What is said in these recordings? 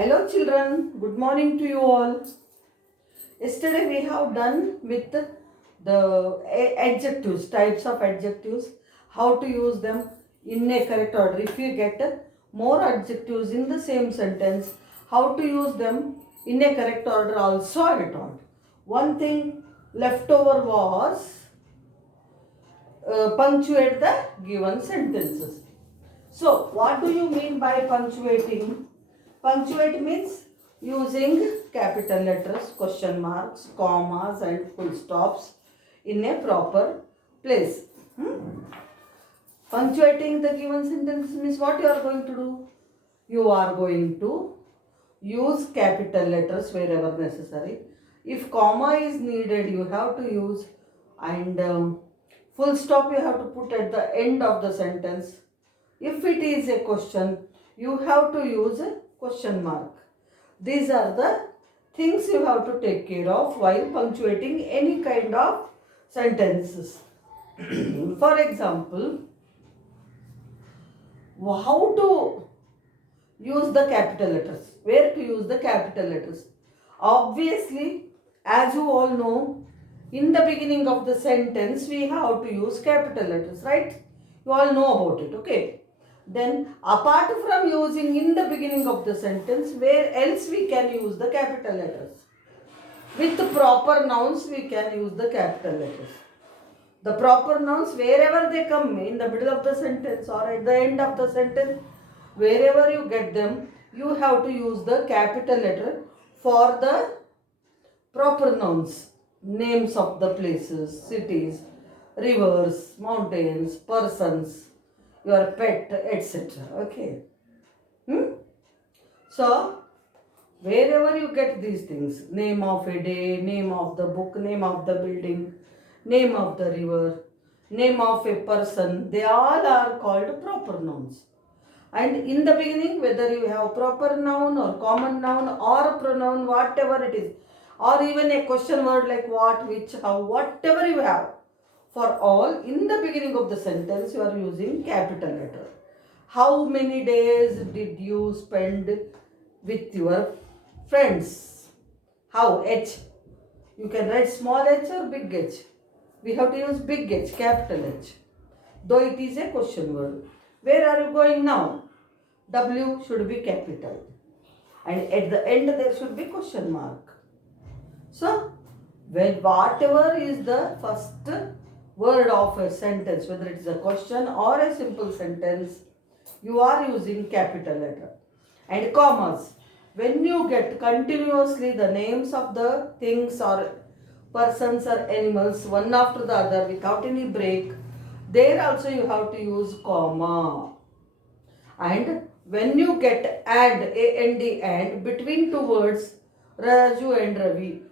Hello children, good morning to you all. Yesterday we have done with the adjectives, types of adjectives, how to use them in a correct order. If you get more adjectives in the same sentence, how to use them in a correct order also I taught. One thing left over was punctuate the given sentences. So, what do you mean by punctuating? Punctuate means using capital letters, question marks, commas, and full stops in a proper place. Punctuating the given sentence means what you are going to do? You are going to use capital letters wherever necessary. If comma is needed, you have to use, and full stop you have to put at the end of the sentence. If it is a question, you have to use a question mark. These are the things you have to take care of while punctuating any kind of sentences. For example, how to use the capital letters? Where to use the capital letters? Obviously, as you all know, in the beginning of the sentence, we have to use capital letters, right? You all know about it, okay? Then, apart from using in the beginning of the sentence, where else we can use the capital letters? With the proper nouns, we can use the capital letters. The proper nouns, wherever they come, in the middle of the sentence or at the end of the sentence, wherever you get them, you have to use the capital letter for the proper nouns, names of the places, cities, rivers, mountains, persons, your pet, etc. Okay. So, wherever you get these things, name of a day, name of the book, name of the building, name of the river, name of a person, they all are called proper nouns. And in the beginning, whether you have proper noun or common noun or pronoun, whatever it is, or even a question word like what, which, how, whatever you have, for all, in the beginning of the sentence, you are using capital letter. How many days did you spend with your friends? How? H. You can write small h or big H. We have to use big H, capital H. Though it is a question word. Where are you going now? W should be capital. And at the end there should be question mark. So, when whatever is the first word of a sentence, whether it is a question or a simple sentence, you are using capital letter. And commas. When you get continuously the names of the things or persons or animals one after the other without any break, there also you have to use comma. And when you get and between two words, Raju and Ravi,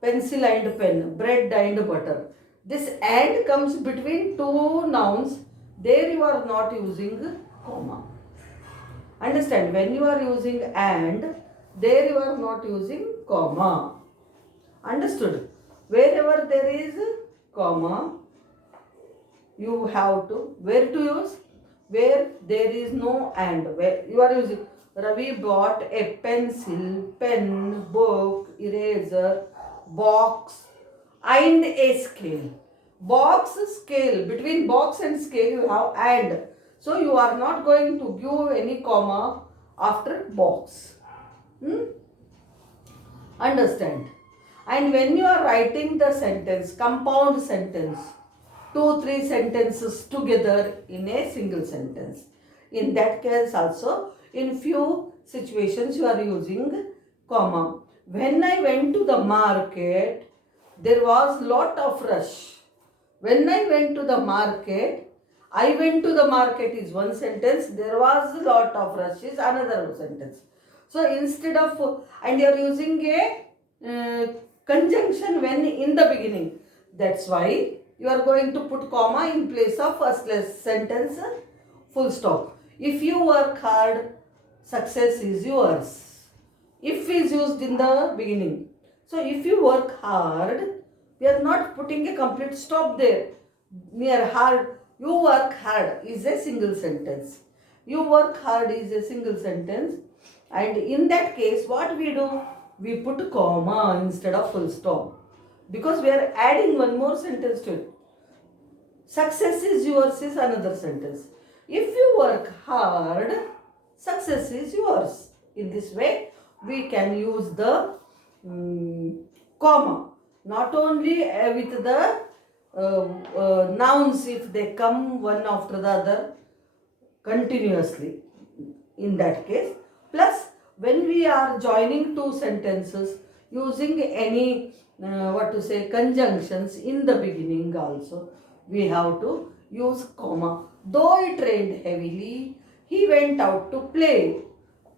pencil and pen, bread and butter, this and comes between two nouns, there you are not using comma. Understand, when you are using and, there you are not using comma. Understood? Wherever there is comma, you have to, where to use? Where there is no and, where you are using. Ravi bought a pencil, pen, book, eraser, box and a scale. Box, scale, between box and scale you have and. So you are not going to give any comma after box. Understand? And when you are writing the sentence, compound sentence, 2-3 sentences together in a single sentence. In that case also, in few situations you are using comma. When I went to the market, there was lot of rush. When I went to the market, I went to the market is one sentence, there was a lot of rush is another sentence. So instead of, and you are using a conjunction when in the beginning. That's why you are going to put comma in place of first sentence, full stop. If you work hard, success is yours. If is used in the beginning. So if you work hard, we are not putting a complete stop there. Near hard, you work hard is a single sentence. You work hard is a single sentence. And in that case, what we do? We put comma instead of full stop, because we are adding one more sentence to it. Success is yours is another sentence. If you work hard, success is yours. In this way, we can use the comma, not only with the nouns if they come one after the other continuously, in that case, plus when we are joining two sentences using any what to say conjunctions in the beginning also, we have to use comma. Though it rained heavily, he went out to play.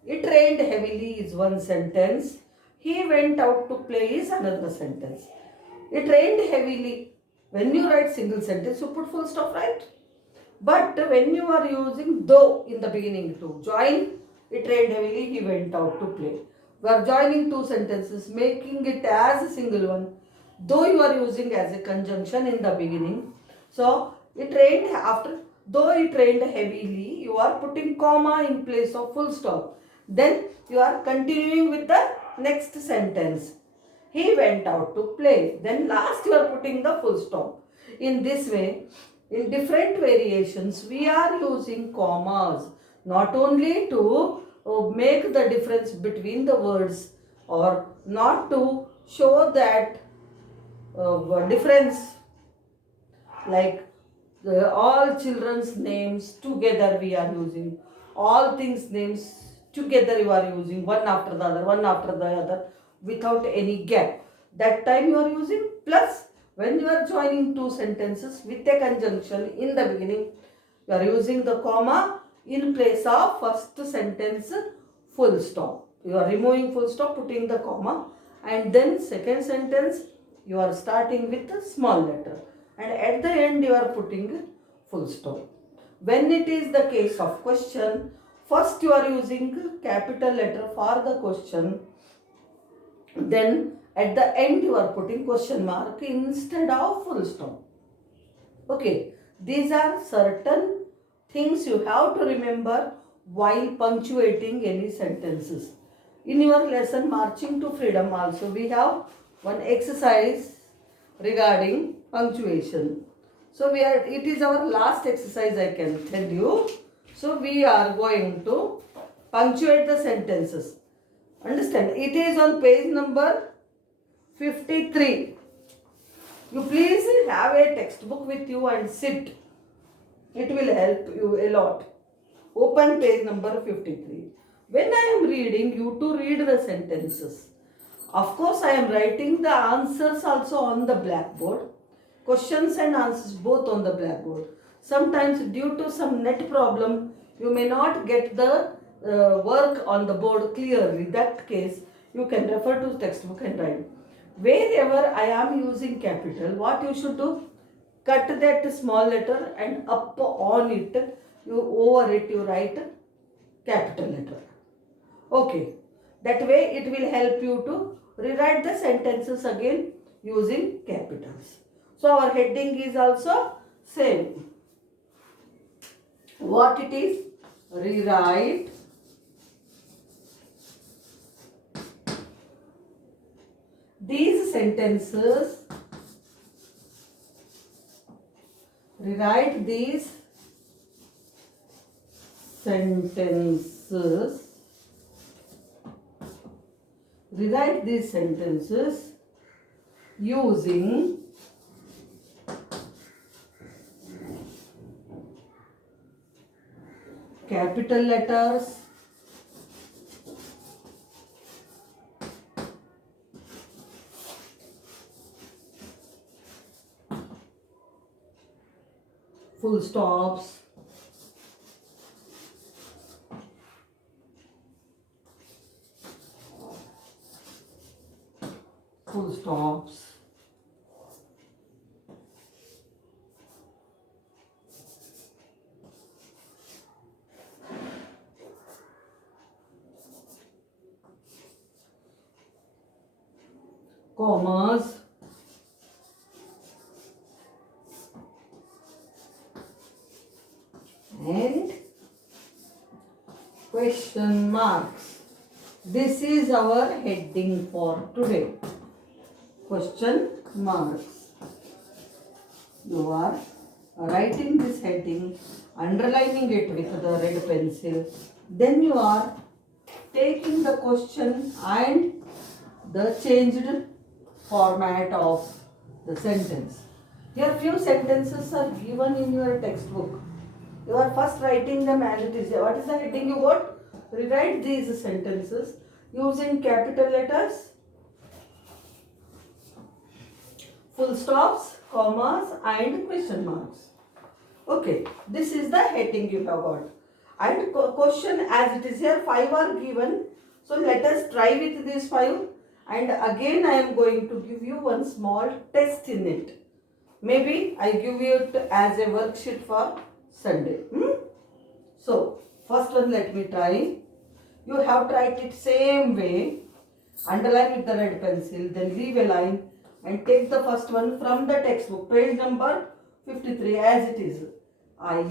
It rained heavily is one sentence. He went out to play is another sentence. It rained heavily. When you write single sentence, you put full stop, right? But when you are using though in the beginning to join, it rained heavily, he went out to play. We are joining two sentences, making it as a single one, though you are using as a conjunction in the beginning. So it rained after, though it rained heavily, you are putting comma in place of full stop. Then you are continuing with the next sentence. He went out to play. Then last you are putting the full stop. In this way, in different variations, we are using commas not only to make the difference between the words, or not to show that difference, like all children's names together we are using, all things names together you are using, one after the other, one after the other, without any gap. That time you are using. Plus when you are joining two sentences with a conjunction in the beginning, you are using the comma in place of first sentence full stop. You are removing full stop, putting the comma, and then second sentence you are starting with a small letter, and at the end you are putting full stop. When it is the case of question, first you are using capital letter for the question, then at the end you are putting question mark instead of full stop. Okay, these are certain things you have to remember while punctuating any sentences. In your lesson Marching to Freedom also, we have one exercise regarding punctuation. So it is our last exercise, I can tell you. So we are going to punctuate the sentences. Understand? It is on page number 53. You please have a textbook with you and sit. It will help you a lot. Open page number 53. When I am reading, you to read the sentences. Of course, I am writing the answers also on the blackboard. Questions and answers both on the blackboard. Sometimes due to some net problem, you may not get the work on the board clearly. That case, you can refer to textbook and write. Wherever I am using capital, what you should do? Cut that small letter and up on it, over it you write capital letter. Okay. That way it will help you to rewrite the sentences again using capitals. So our heading is also same. What it is? Rewrite these sentences. Rewrite these sentences. Rewrite these sentences using capital letters, full stops, full stops, commas, and question marks. This is our heading for today. Question marks. You are writing this heading, underlining it with the red pencil. Then you are taking the question and the changed format of the sentence. Here few sentences are given in your textbook. You are first writing them as it is. What is the heading you got? Rewrite these sentences using capital letters, full stops, commas and question marks. Okay, this is the heading you have got. And question as it is here, 5 are given. So let us try with these 5. And again I am going to give you one small test in it. Maybe I give you it as a worksheet for Sunday. So first one let me try. You have tried it same way. Underline with the red pencil, then leave a line and take the first one from the textbook, page number 53 as it is. I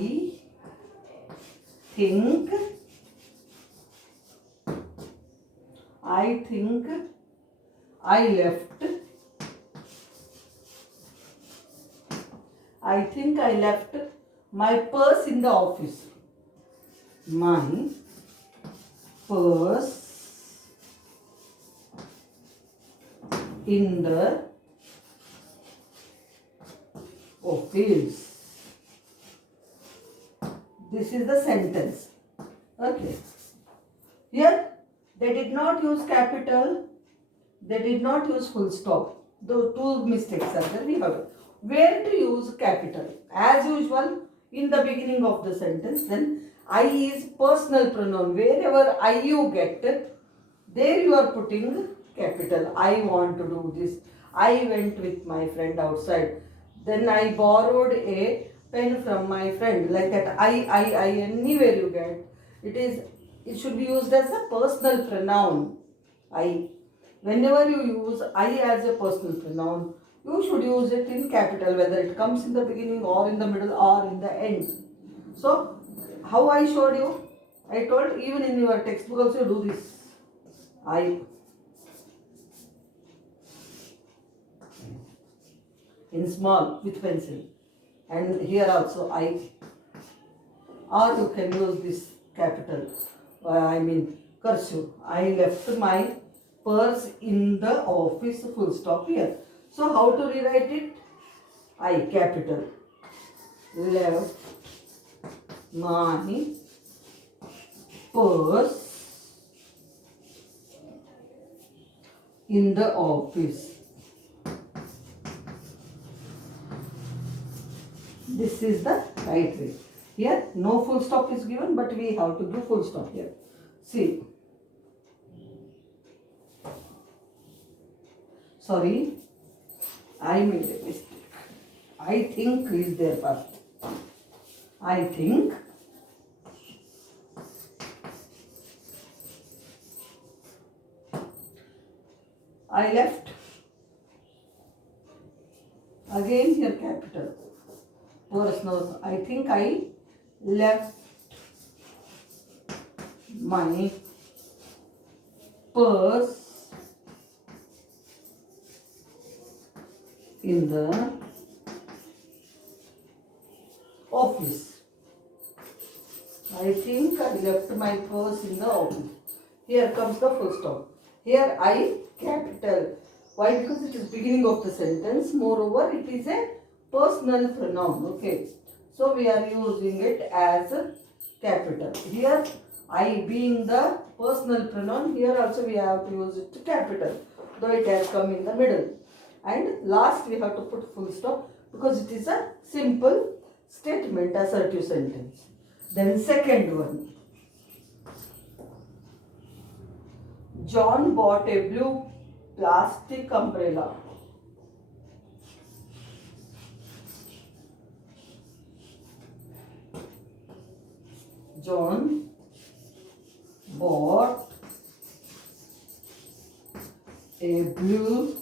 think I left my purse in the office. My purse in the office. This is the sentence. Okay. Here they did not use capital. They did not use full stop. The two mistakes are there. We have where to use capital. As usual, in the beginning of the sentence, then I is personal pronoun. Wherever I you get, there you are putting capital. I want to do this. I went with my friend outside. Then I borrowed a pen from my friend. Like that, I, anywhere you get. It should be used as a personal pronoun. I. Whenever you use I as a personal pronoun, you should use it in capital, whether it comes in the beginning or in the middle or in the end. So, how I showed you, I told even in your textbook also do this. I. In small with pencil. And here also I. Or you can use this capital, cursive. I left my purse in the office, full stop here. So how to rewrite it? I capital. Left my purse in the office. This is the right way. Here no full stop is given, but we have to give full stop here. See. Sorry, I made a mistake. I think is there first. I think I left. Again here capital. Personal. I think I left my purse in the office. I think I left my purse in the office. Here comes the full stop. Here I capital. Why? Because it is beginning of the sentence. Moreover, it is a personal pronoun. Okay. So we are using it as a capital. Here I being the personal pronoun. Here also we have to use it to capital. Though it has come in the middle. And last we have to put full stop because it is a simple statement, assertive sentence. Then second one. John bought a blue plastic umbrella. John bought a blue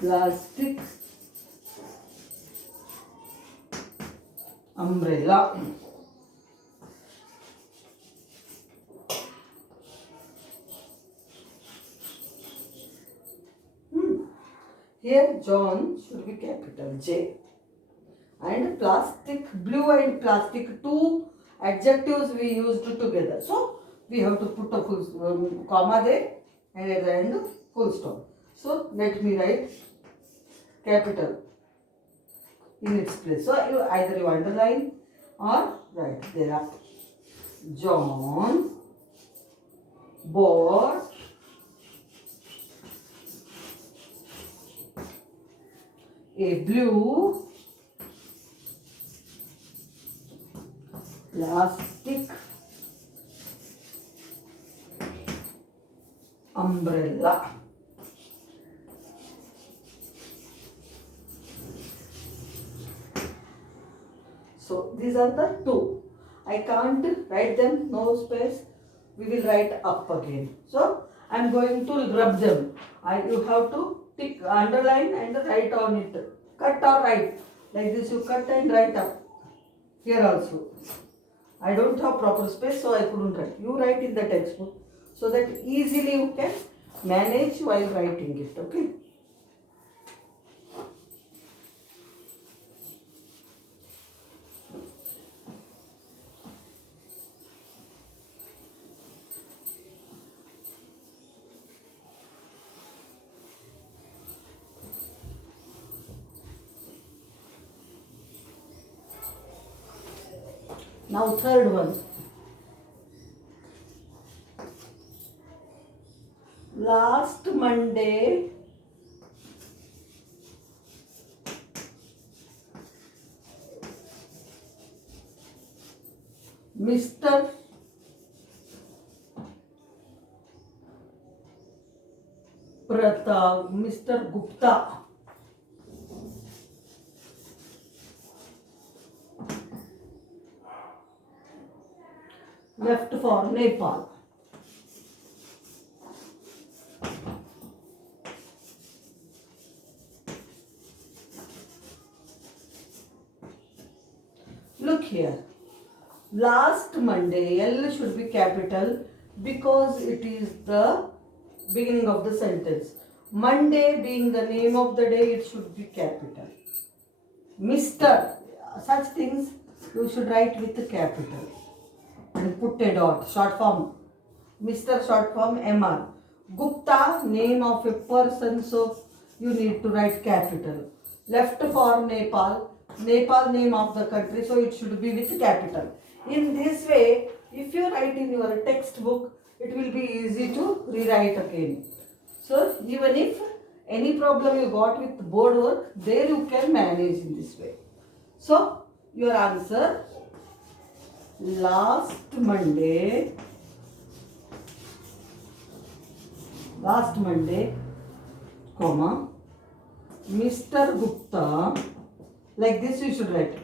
plastic umbrella. Here John should be capital J. And plastic, blue and plastic, two adjectives we used together. So we have to put a full comma there and at the end full stop. So let me write capital in its place. So either you underline or write there. John bought a blue plastic umbrella. So these are the two. I can't write them, no space. We will write up again. So I am going to rub them. You have to tick, underline and write on it. Cut or write. Like this you cut and write up. Here also. I don't have proper space, so I couldn't write. You write in the textbook so that easily you can manage while writing it. Okay. Now third one. Last Monday, Mr. Pratap, Mr. Gupta left for Nepal. Look here. Last Monday, L should be capital because it is the beginning of the sentence. Monday being the name of the day, it should be capital. Mr. Such things you should write with the capital and put a dot. Short form. Mr. short form MR. Gupta, name of a person, so you need to write capital. Left for Nepal. Nepal, name of the country, so it should be with capital. In this way, if you write in your textbook, it will be easy to rewrite again. So even if any problem you got with board work, there you can manage in this way. So your answer, last Monday, comma, Mr. Gupta, like this you should write.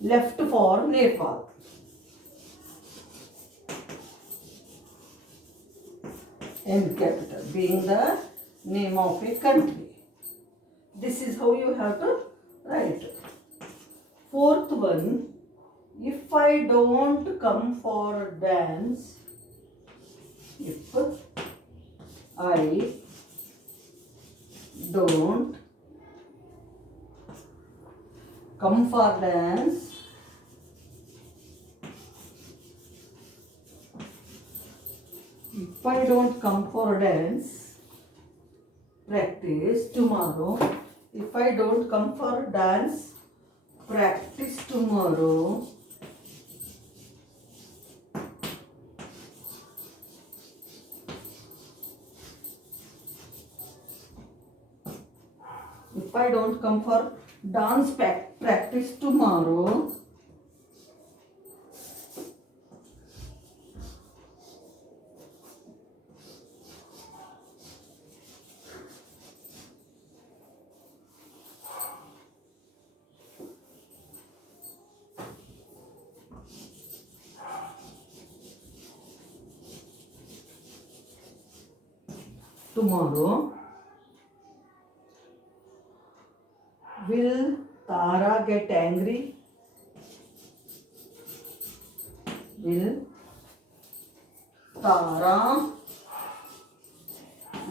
Left for Nepal. N capital being the name of a country. This is how you have to write. Fourth one, if I don't come for dance, if I don't come for dance, if I don't come for dance practice tomorrow, if I don't come for dance practice tomorrow, if I don't come for dance practice tomorrow, get angry? Will Tara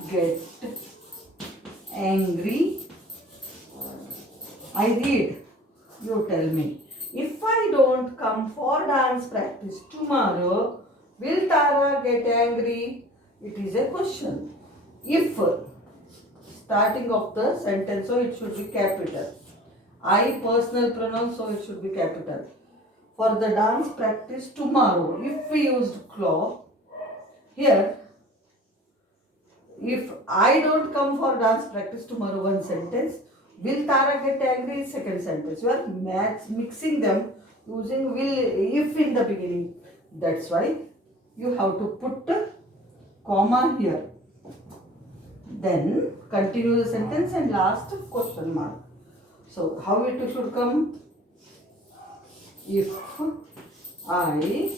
get angry? I read. You tell me. If I don't come for dance practice tomorrow, will Tara get angry? It is a question. If, starting of the sentence, so it should be capital. I, personal pronoun, so it should be capital. For the dance practice tomorrow, if we used claw, here, if I don't come for dance practice tomorrow, one sentence. Will Tara get angry? Second sentence. You are mixing them using will, if in the beginning. That's why you have to put a comma here. Then continue the sentence and last question mark. So how it should come? If I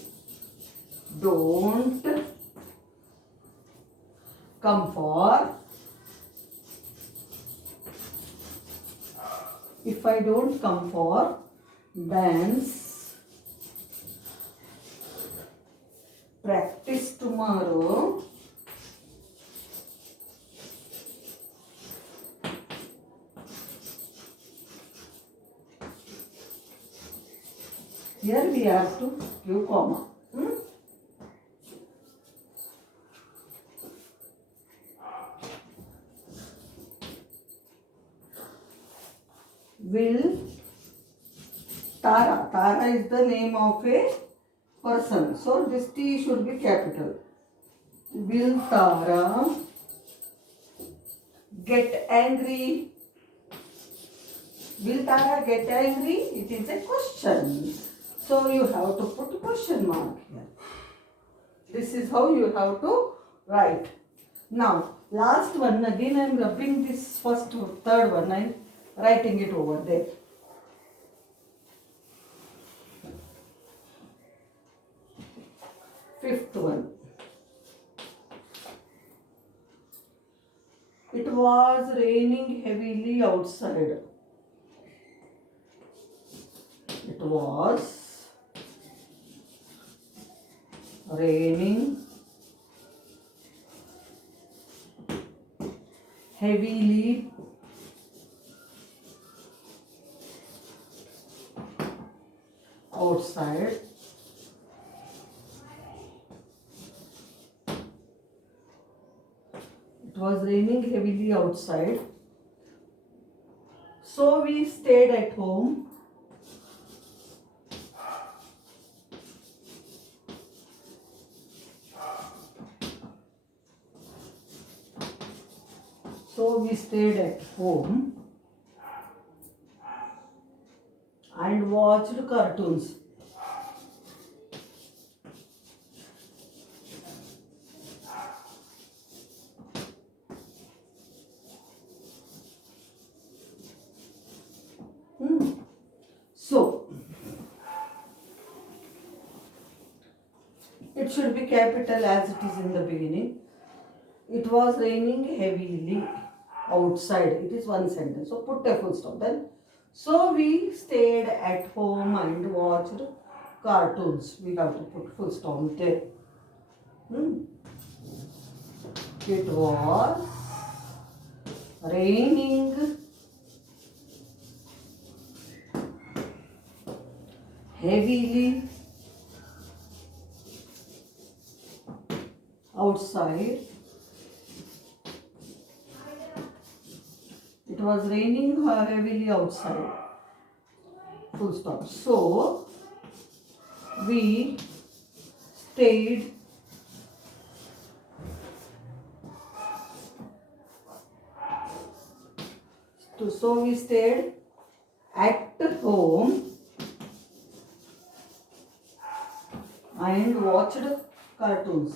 don't come for, if I don't come for dance practice tomorrow, here we have to give comma. Will Tara. Tara is the name of a person. So this T should be capital. Will Tara get angry? Will Tara get angry? It is a question. So you have to put question mark here. This is how you have to write. Now last one, again I am rubbing this first, third one, I am writing it over there. Fifth one. It was raining heavily outside. It was raining heavily outside. It was raining heavily outside. So we stayed at home. So we stayed at home and watched cartoons. So it should be capital as it is in the beginning. It was raining heavily outside. It is one sentence. So put a full stop then. So we stayed at home and watched cartoons. We have to put full stop there. It was raining heavily outside. It was raining heavily outside. Full stop. So we stayed at home and watched cartoons.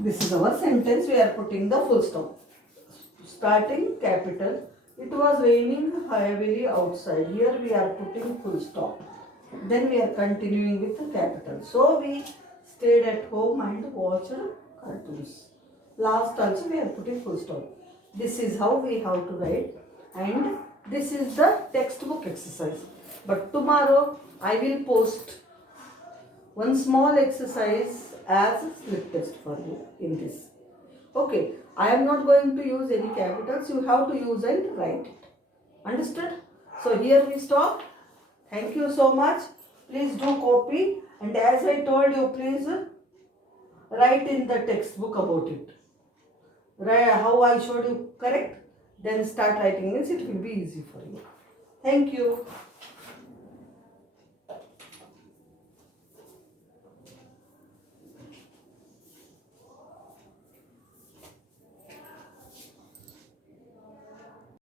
This is our sentence. We are putting the full stop. Starting capital. It was raining heavily outside. Here we are putting full stop. Then we are continuing with the capital. So we stayed at home and watched cartoons. Last also we are putting full stop. This is how we have to write, and this is the textbook exercise. But tomorrow I will post one small exercise as a slip test for you in this. Okay, I am not going to use any capitals. You have to use and write it. Understood? So here we stop. Thank you so much. Please do copy, and as I told you, please write in the textbook about it. Right, how I showed you, correct? Then start writing means it will be easy for you. Thank you.